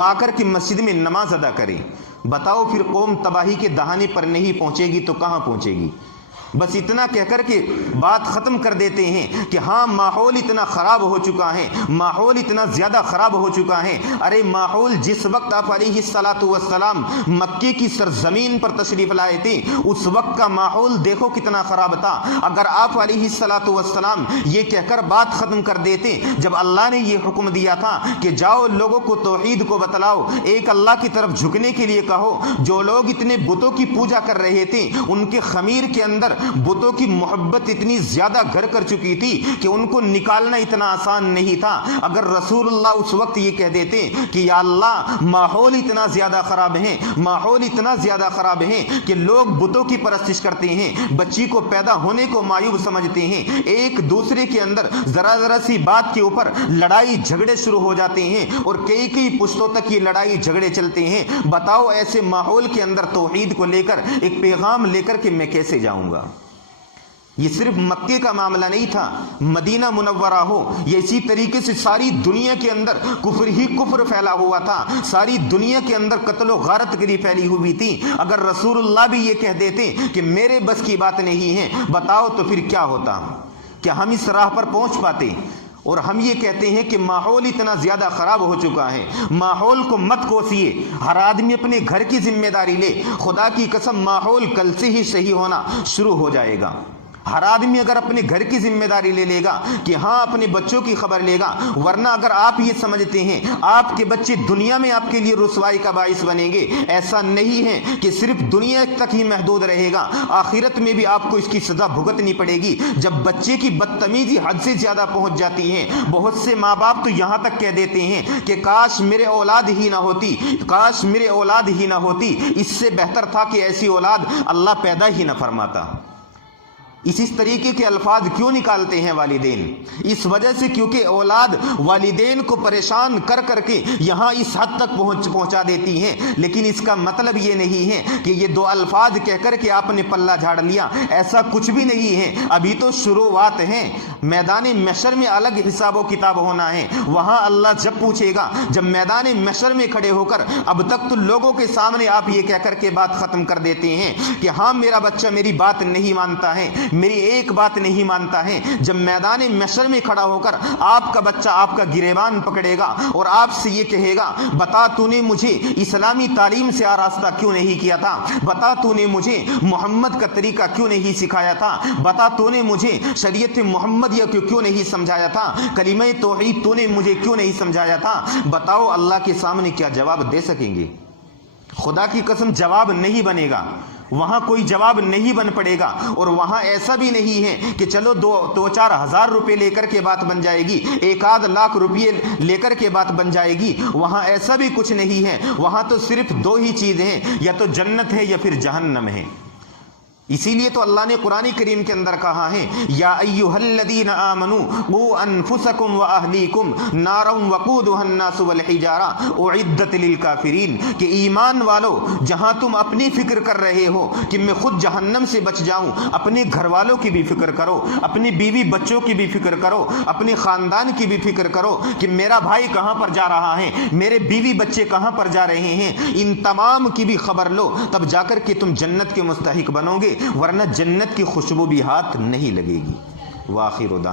آ کر کے مسجد میں نماز ادا کرے. بتاؤ پھر قوم تباہی کے دہانے پر نہیں پہنچے گی تو کہاں پہنچے گی؟ بس اتنا کہہ کر کے بات ختم کر دیتے ہیں کہ ہاں ماحول اتنا خراب ہو چکا ہے، ماحول اتنا زیادہ خراب ہو چکا ہے. ارے ماحول جس وقت آپ علیہ الصلاۃ والسلام مکے کی سرزمین پر تشریف لائے تھے اس وقت کا ماحول دیکھو کتنا خراب تھا. اگر آپ علیہ الصلاۃ والسلام یہ کہہ کر بات ختم کر دیتے جب اللہ نے یہ حکم دیا تھا کہ جاؤ لوگوں کو توحید کو بتلاؤ، ایک اللہ کی طرف جھکنے کے لیے کہو. جو لوگ اتنے بتوں کی پوجا کر رہے تھے ان کے خمیر کے اندر بتوں کی محبت اتنی زیادہ گھر کر چکی تھی کہ ان کو نکالنا اتنا آسان نہیں تھا. اگر رسول اللہ اس وقت یہ کہہ دیتے کہ یا اللہ ماحول اتنا زیادہ خراب ہے، ماحول اتنا زیادہ خراب ہے کہ لوگ بتوں کی پرستش کرتے ہیں، بچی کو پیدا ہونے کو معیوب سمجھتے ہیں، ایک دوسرے کے اندر ذرا ذرا سی بات کے اوپر لڑائی جھگڑے شروع ہو جاتے ہیں اور کئی کئی پشتوں تک یہ لڑائی جھگڑے چلتے ہیں. بتاؤ ایسے ماحول کے اندر توحید کو لے کر ایک پیغام لے کر کے میں کیسے جاؤں گا؟ یہ صرف مکے کا معاملہ نہیں تھا، مدینہ منورہ ہو، یہ اسی طریقے سے ساری دنیا کے اندر کفر ہی کفر پھیلا ہوا تھا، ساری دنیا کے اندر قتل و غارت گری پھیلی ہوئی تھی. اگر رسول اللہ بھی یہ کہہ دیتے کہ میرے بس کی بات نہیں ہے، بتاؤ تو پھر کیا ہوتا؟ کیا ہم اس راہ پر پہنچ پاتے؟ اور ہم یہ کہتے ہیں کہ ماحول اتنا زیادہ خراب ہو چکا ہے. ماحول کو مت کوسیے، ہر آدمی اپنے گھر کی ذمہ داری لے. خدا کی قسم ماحول کل سے ہی صحیح ہونا شروع ہو جائے گا. ہر آدمی اگر اپنے گھر کی ذمہ داری لے لے گا کہ ہاں اپنے بچوں کی خبر لے گا. ورنہ اگر آپ یہ سمجھتے ہیں آپ کے بچے دنیا میں آپ کے لیے رسوائی کا باعث بنیں گے، ایسا نہیں ہے کہ صرف دنیا تک ہی محدود رہے گا، آخرت میں بھی آپ کو اس کی سزا بھگتنی پڑے گی. جب بچے کی بدتمیزی حد سے زیادہ پہنچ جاتی ہے، بہت سے ماں باپ تو یہاں تک کہہ دیتے ہیں کہ کاش میرے اولاد ہی نہ ہوتی، کاش میرے اولاد ہی نہ ہوتی، اس سے بہتر تھا کہ ایسی اولاد اللہ پیدا ہی نہ فرماتا. اس طریقے کے الفاظ کیوں نکالتے ہیں والدین؟ اس وجہ سے کیونکہ اولاد والدین کو پریشان کر کر کے یہاں اس حد تک پہنچا دیتی ہیں. لیکن اس کا مطلب یہ نہیں ہے کہ یہ دو الفاظ کہہ کر کے آپ نے پلہ جھاڑ لیا، ایسا کچھ بھی نہیں ہے. ابھی تو شروعات ہیں. میدان محشر میں الگ حساب و کتاب ہونا ہے. وہاں اللہ جب پوچھے گا، جب میدان محشر میں کھڑے ہو کر اب تک تو لوگوں کے سامنے آپ یہ کہہ کر کے بات ختم کر دیتے ہیں کہ ہاں میرا بچہ میری بات نہیں مانتا ہے، میری ایک بات نہیں مانتا ہے. جب میدان محشر میں کھڑا ہو کر آپ کا بچہ آپ کا گریبان پکڑے گا اور آپ سے یہ کہے گا بتا تو نے مجھے اسلامی تعلیم سے آراستہ کیوں نہیں کیا تھا، بتا تو نے مجھے محمد کا طریقہ کیوں نہیں سکھایا تھا، بتا تو نے مجھے شریعت محمد یا کیوں نہیں سمجھایا تھا، کلمہ توحید تو نے مجھے کیوں نہیں سمجھایا تھا. بتاؤ اللہ کے سامنے کیا جواب دے سکیں گے؟ خدا کی قسم جواب نہیں بنے گا. وہاں کوئی جواب نہیں بن پڑے گا. اور وہاں ایسا بھی نہیں ہے کہ چلو دو چار ہزار روپے لے کر کے بات بن جائے گی، 1-8 لاکھ روپے لے کر کے بات بن جائے گی. وہاں ایسا بھی کچھ نہیں ہے. وہاں تو صرف 2 ہی چیزیں ہیں، یا تو جنت ہے یا پھر جہنم ہے. اسی لیے تو اللہ نے قرآن کریم کے اندر کہا ہے یا ایھا الذین آمنوا قوا انفسکم واہلیکم نارا وقودھا الناس والحجارہ اعدت للکافرین، کہ ایمان والو جہاں تم اپنی فکر کر رہے ہو کہ میں خود جہنم سے بچ جاؤں، اپنے گھر والوں کی بھی فکر کرو، اپنی بیوی بچوں کی بھی فکر کرو، اپنے خاندان کی بھی فکر کرو کہ میرا بھائی کہاں پر جا رہا ہے، میرے بیوی بچے کہاں پر جا رہے ہیں. ان تمام کی بھی خبر لو، تب جا کر کے تم جنت کے مستحق بنو گے، ورنہ جنت کی خوشبو بھی ہاتھ نہیں لگے گی. وآخر دعوانا